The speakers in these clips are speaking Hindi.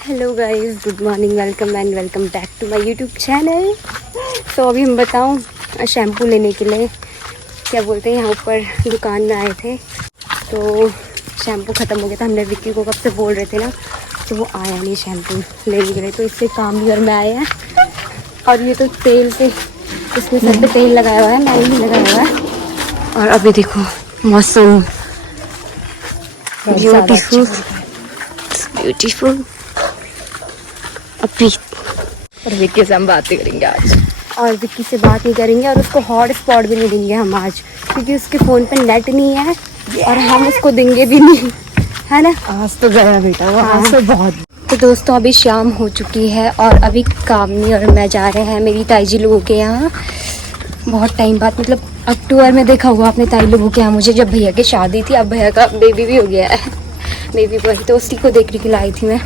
Hello guys, good morning, welcome back to my YouTube channel. तो अभी हम बताऊं शैम्पू लेने के लिए क्या बोलते हैं, यहाँ ऊपर दुकान में आए थे तो शैम्पू ख़त्म हो गया था। हमने विक्की को कब से बोल रहे थे ना, तो वो आया नहीं शैम्पू लेने के लिए, तो इससे काम भी और मैं आया है। और ये तो तेल से, इसने सर पे तेल लगाया हुआ है, मैंने नहीं लगाया हुआ है। और अभी देखो मौसम ब्यूटीफुल ब्यूटीफुल। अभी और विक्की से हम बातें करेंगे आज, और विक्की से बात नहीं करेंगे और उसको हॉट स्पॉट भी नहीं देंगे हम आज, क्योंकि उसके फ़ोन पे नेट नहीं है और हम उसको देंगे भी नहीं, है ना। आज तो गया बेटा वो, आज तो बहुत। तो दोस्तों अभी शाम हो चुकी है और अभी कामनी और मैं जा रहे हैं मेरी ताई जी लोगों के यहाँ। बहुत टाइम बाद, मतलब अक्टूबर में देखा हुआ अपने ताई लोगों के यहाँ मुझे, जब भैया की शादी थी। अब भैया का बेबी भी हो गया है, बेबी बॉय, तो उसी को देखने के लिए आई थी मैं।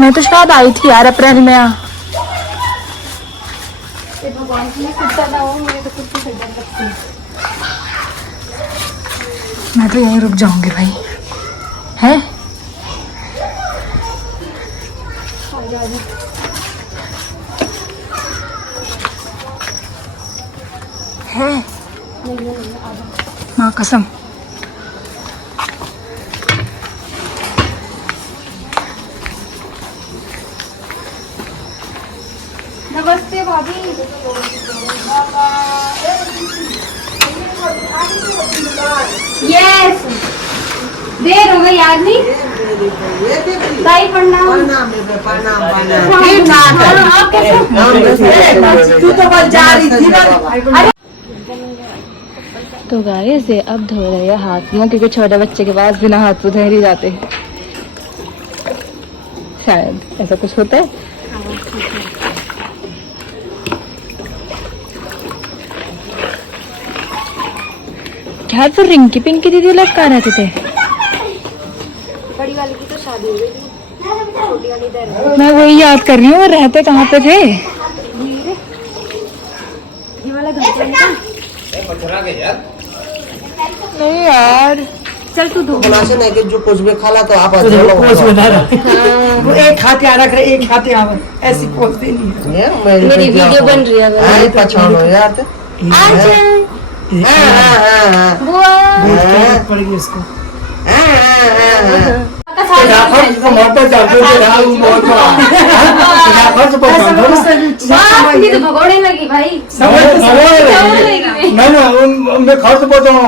मैं तो शायद आई थी यार अप्रैल में। मैं तो यहीं रुक जाऊंगी भाई, है माँ कसम। नमस्ते भाभी। यस, देर हो गई याद नहीं। ताई प्रणाम। तू तो बस जा रही थी ना। तो गाइस ये अब धो रहे हैं हाथ मुँह, क्योंकि छोटे बच्चे के पास बिना हाथ धोए नहीं जाते, शायद ऐसा कुछ होता है। क्या तो रिंकी पिंकी दीदी लोग कहाँ रहते थे? बड़ी वाली की तो शादी हो गई थी, छोटी वाली इधर। मैं वही याद कर रही हूँ, वो रहते कहाँ पे थे? ये वाला घर पे है। नहीं यार, चल तू धो। नहीं कि जो कुछ भी खाला तो आप वो एक हाथ यहाँ रख रहे, एक हाथ यहाँ, ऐसी पोज देनी है। मेरी वीडियो बन रही है। पछाड़ो यार। बुआ पड़ेगी उसको। भगोड़े लगी भाई। मैं खर्च पहुंचाऊँ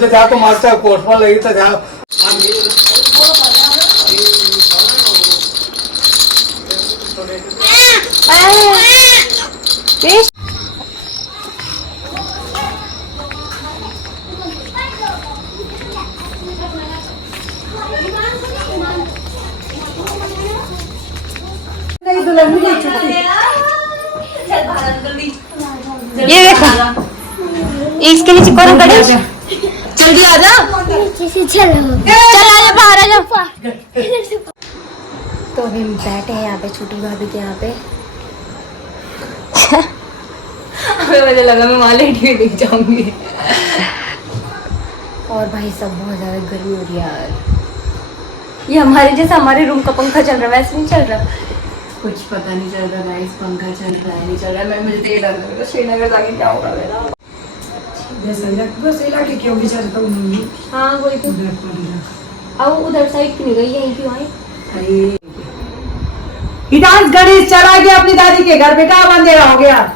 तो जाको मास्टर कोर्स पर लगी तो जा। ये देखो, इसके नीचे कौन खड़े? जल्दी आ जा, चल आ जा, बाहर आ जा। तो अभी हम बैठे हैं यहाँ पे छोटी भाभी के यहाँ पे। मुझे लगा मैं वहाँ लेट ही दिख जाऊंगी। और भाई सब बहुत ज़्यादा गर्मी हो रही है यार। ये हमारे जैसा हमारे रूम का पंखा चल रहा है वैसे नहीं चल रहा। कुछ पता नहीं चल रहा गाइस, पंखा चल रहा है नहीं चल रहा है। मैं मुझे देर लग रहा है, श्रीनगर जाके क्या होगा मेरा। बस इलाके क्यों विचारता हूँ। हाँ वही तो। अब उधर साइड क्यों नहीं गई, यहीं क्यों आई? डांस गणेश चला गया अपनी दादी के घर, बेटा अब अंधेरा हो गया।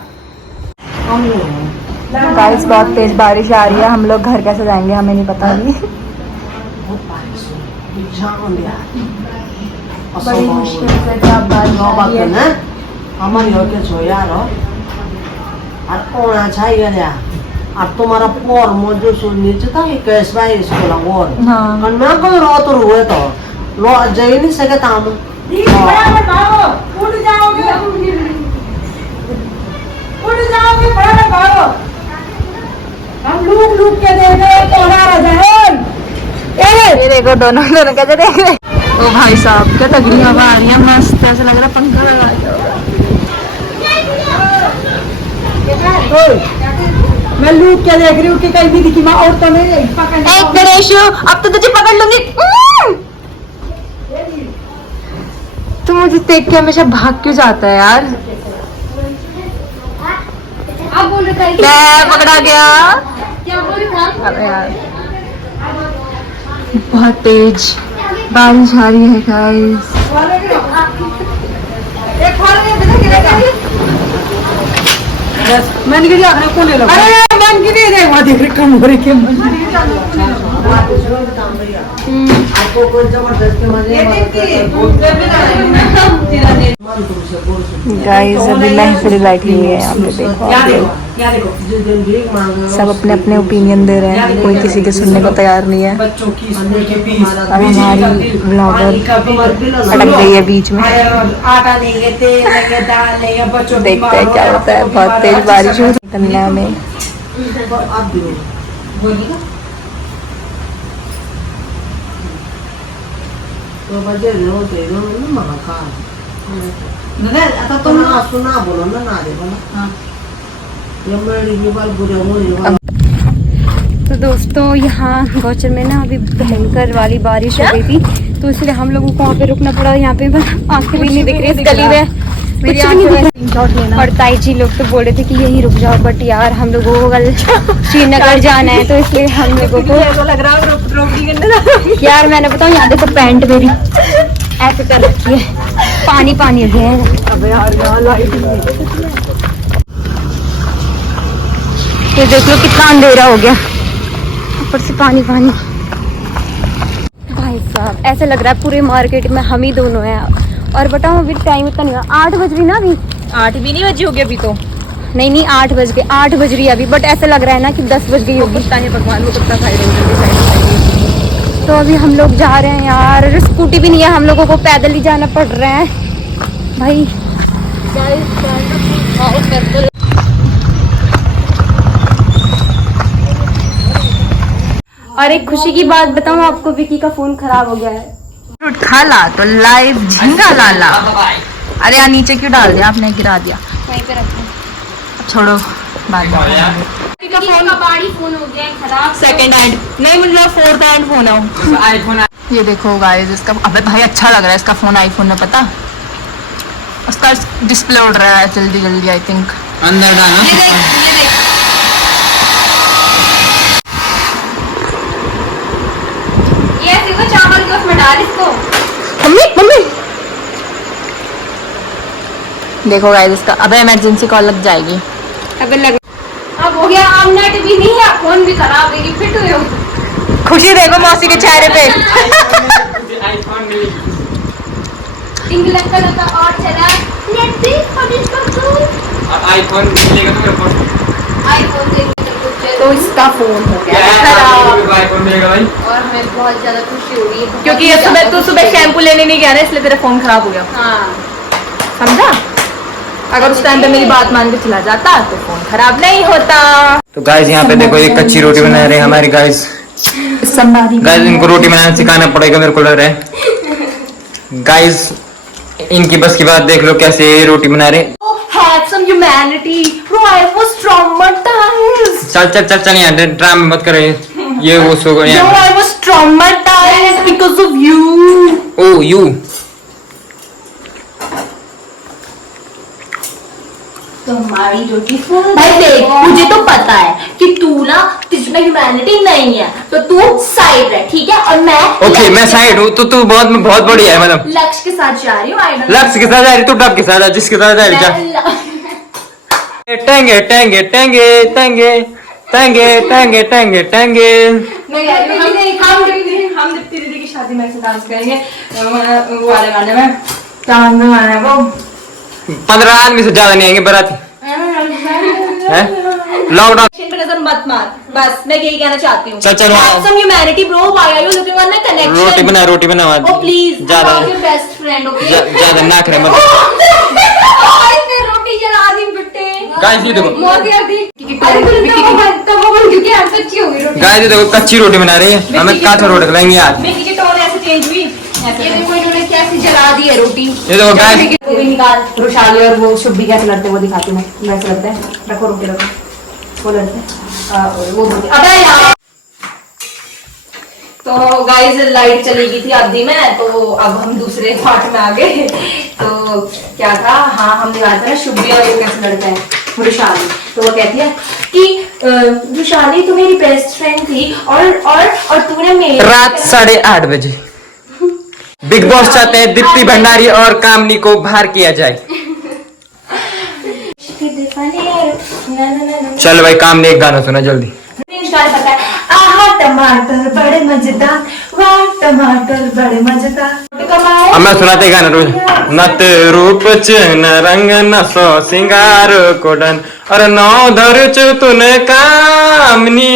गाइस बहुत तेज बारिश आ रही है, हम लोग घर कैसे जाएंगे हमें नहीं पता अभी। बड़ी मुश्किल से जब बारिश आ रही है। हमारी होके छो यार और कोना छाई गया और तुम्हारा पोर मोजो सो नीचे था कि कैस भाई इसको लगोर हाँ कन्ना को रो तो हुए तो लो जाई नहीं सके ताम उड़ जाओगे बड़ा भागो। हम लूट के दे दे तो हमारा जहन ये देखो दोनों कैसे देख रहे। ओ भाई साहब क्या तगड़ी हवा आ रही है, मस्त ऐसा लग रहा है पंखा लगा दिया होगा। मैं लूट क्या देख रही हूँ कि कहीं भी दिखी मैं और तो नहीं एक गणेश अब तो तुझे पकड़ लूंगी। तू मुझे देख के हमेशा भाग क्यों जाता है यार? आप बोल रहे थे मैं पकड़ा गया। क्या बोल रहे थे? अबे यार बहुत तेज बारिश आ रही है गाइस। मैंने कहा आखिर कौन ले लो अरे मन की नहीं दे वहां देख रहे कम हो रही के आपको कोई जबरदस्ती मजे गाइस अभी महफिल बैठी हुई है यहाँ पे देखो सब अपने अपने ओपिनियन दे रहे हैं, कोई किसी के सुनने को तैयार नहीं है। बच्चों की स्कूल के फीस अब हमारी ब्लॉगर अटक गई है बीच में। आटा नहीं है, तेल नहीं है, दाल नहीं है, बच्चों देखते हैं क्या होता है। बहुत तेज बारिश हो रही है कन्या में। तो बजे रोते रो ना महाका आता तो ना सुना बोलो ना ना दे बोला ये मेरी भी बाल बुरे हो रही। तो दोस्तों यहाँ गौचर में ना अभी भयंकर वाली बारिश हो गई थी, तो इसलिए हम लोगों को वहाँ पे रुकना पड़ा। यहाँ पे बस आंखें भी नहीं दिख रही इस गली में, कुछ भी नहीं दिख रहा। और ताई जी लोग तो बोल रहे थे कि यहीं रुक जाओ, बट यार हम लोगों को कल श्रीनगर जाना है, तो इसलिए हम लोगों को लग रहा है यार मैंने बताऊँ यहाँ देखो पैंट मेरी ऐसे कर रखी है, पानी पानी हो गया है। अब यार यहाँ लाइट ये देख लो कितना अंधेरा हो गया, ऊपर से पानी पानी। भाई साहब ऐसा लग रहा है पूरे मार्केट में हम ही दोनों हैं। और बताओ अभी टाइम इतना नहीं हुआ, 8 बज रही ना अभी। 8 भी नहीं बजी होगी अभी तो। नहीं 8 बज गए, 8 बज रही है अभी, बट ऐसा लग रहा है ना कि 10 बज गई होगी। पता नहीं भगवान को कितना खाई रही। तो अभी हम लोग जा रहे हैं यार, स्कूटी भी नहीं है, हम लोगों को पैदल ही जाना पड़ रहा है भाई। और एक खुशी की बात बताऊं आपको, विकी का फोन खराब हो गया है। उठा ला तो लाइव झिंगा लाला। अरे यार नीचे क्यों डाल दिया आपने, गिरा दिया। वहीं पे रखो, छोड़ो बाद में। विकी का कबाड़ी फोन हो गया है खराब। सेकंड हैंड नहीं, मुझे 4th हैंड फोन है आईफोन। ये देखो गाइस इसका, अबे भाई अच्छा लग रहा है इसका फोन, आईफोन में पता उसका डिस्प्ले उड़ रहा है जल्दी जल्दी। आई थिंक अंदर डालना। ये देख ये देखो चावल के उसमें डाल इसको। मम्मी मम्मी देखो गाइस इसका, अबे इमरजेंसी कॉल लग जाएगी। अबे लग, अब हो गया, आम नेट भी नहीं है, फोन भी खराब है, फिट हुए हो। खुशी देखो मौसी के चेहरे पे। इंग्लिश का लगा और चला नेट भी पब्लिश कर दो। अब आईफोन मिलेगा तो मेरे पास। आईफोन देखने को कुछ तो इसका फोन हो गया खराब। आईफोन मिलेगा भाई। और हमें बहुत ज्यादा खुशी हो रही है, क्योंकि ये सुबह तू सुबह शैम्पू लेने नहीं गया ना, इसलिए तेरा फोन खराब हो गया। हाँ समझा? अगर उस टाइम पे मेरी बात मान के चला जाता तो फोन खराब नहीं होता। तो गाइस यहाँ पे देखो एक कच्ची रोटी बना रहे हैं हमारे गाइस। गाइस इनको रोटी बनाना सिखाना पड़ेगा मेरे को लग रहा है। गाइस इनकी बस की बात देख लो कैसे रोटी बना रहे। Had some humanity, bro. I was traumatized. चल चल चल चल यहाँ ड्रामा मत करे, ये वो सो गया। No, I was traumatized because of you. Oh you तुम्हारी रोटी भाई देख, मुझे तो पता है कि तू ना, तुझमें ह्यूमैनिटी नहीं है, तो तू साइड रह, ठीक है? और मैं ओके मैं साइड हूँ तो तू बहुत बहुत बढ़िया है, मतलब लक्ष्य के साथ जा रही हूँ। लक्ष्य के साथ जा रही तू, डब के साथ जा, जिसके साथ जा रही जा। टेंगे टेंगे टेंगे टेंगे टेंगे टेंगे टेंगे टेंगे। हम दीप्ति दीदी की शादी में डांस करेंगे, वो वाले गाने में डांस गाना है वो। 15 आदमी से ज्यादा नहीं आएंगे बाराती। लॉकडाउन पे नजर मत मार, बस मैं यही कहना चाहती हूँ। चल चल Some humanity bro, why are you looking on my connection? रोटी बना Oh please, ज्यादा I'm your best friend, okay? ज्यादा नाक रहे मत। मैं रोटी जला दी बेटे। गाइस ये देखो, मोर दिया दी। अरे तो वो बन क्योंकि हम कच्ची हो गई रोटी। गाइस ये देखो कच्ची रोटी बना रही है, हमें काठा रोटी खिलाएंगे यार। मेरी की टोन ऐसे चेंज हुई। ये देखो इन्होंने कैसी जला दी है रोटी। ये देखो गाइस, वो भी निकाल। रुशाली और वो शुभ भी कैसे लड़ते हैं वो दिखाती हूँ मैं। वैसे लगता है, रखो रोटी रखो, वो लड़ते हैं वो बोलती अबे यार। तो गाइस लाइट चली गई थी आधी में, तो अब हम दूसरे पार्ट में आ गए। तो क्या था, हाँ हम दिखाया था ना शुभ और वो कैसे लड़ता है रुशाली। तो वो कहती है कि रुशाली तू मेरी बेस्ट फ्रेंड थी और तूने मेरी रात 8:30 बजे बिग बॉस चाहते हैं दीप्ति भंडारी और कामनी को बाहर किया जाए। चल भाई कामनी एक गाना सुना जल्दी। पता है, आहा टमाटर बड़े मजेदार, वाह टमाटर बड़े मजेदार। अब मैं सुनाते गाना रोज। नत रूप चन रंग नसो सिंगार कोडन और नौ धर तूने कामनी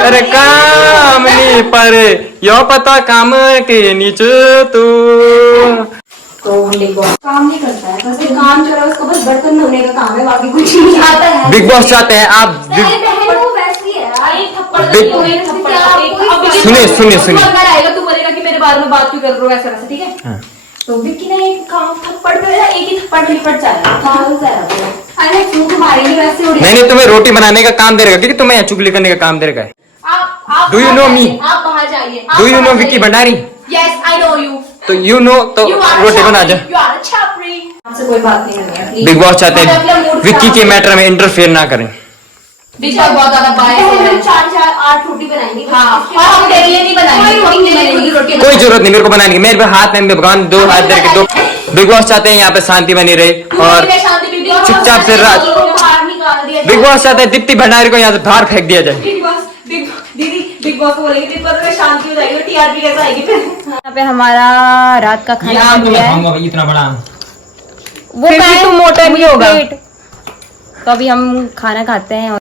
अरे कामनी पर यो पता काम के नीचे तू। तो हम बिग बॉस काम नहीं करता है, बस एक काम जो है उसको बस बर्तन धोने का काम है, बाकी कुछ नहीं आता है। बिग बॉस चाहते हैं आप सुनिए आएगा तू बोलेगा कि मेरे बारे में बात क्यों कर रहे हो ऐसा वैसा, ठीक है। तो विक्की ने एक काम थप्पड़ पड़ा, एक ही थप्पड़ निपट जाएगा। अरे क्यों तुम्हारे लिए वैसे हो रही है? नहीं तुम्हें रोटी बनाने का काम दे रहेगा क्योंकि तुम्हें यहाँ चुगली करने का काम दे रखा है। आप Do you know me? आप बाहर जाइए। Do you know Vicky Bhandari? Yes I know you. तो यू नो तो रोटी बना जा। यू आर अ छापरी। हमसे कोई बात नहीं करनी है। बिग बॉस चाहते हैं विक्की के मैटर में इंटरफेयर ना करें। बिग बॉस बहुत ज्यादा बायस है। 4-8 रोटी बनाएंगे। हाँ और हम तेरे लिए नहीं बनाएंगे, रोटी कोई जरूरत नहीं मेरे को बनाने की। मेरे हाथ में भगवान 2 हाथ दे के 2। बिग बॉस चाहते हैं यहाँ पे शांति बनी रहे और चुपचाप से रात। बिग बॉस चाहते हैं दीप्ति भंडारी को यहाँ से बाहर फेंक दिया जाए। दीदी बिग बॉस को बोलेंगे बिग बॉस में शांति हो जाएगी, टीआरपी कैसा आएगी फिर। यहाँ पे हमारा रात का खाना बन गया है। इतना बड़ा वो मोटा नहीं होगा। तो अभी हम खाना खाते हैं।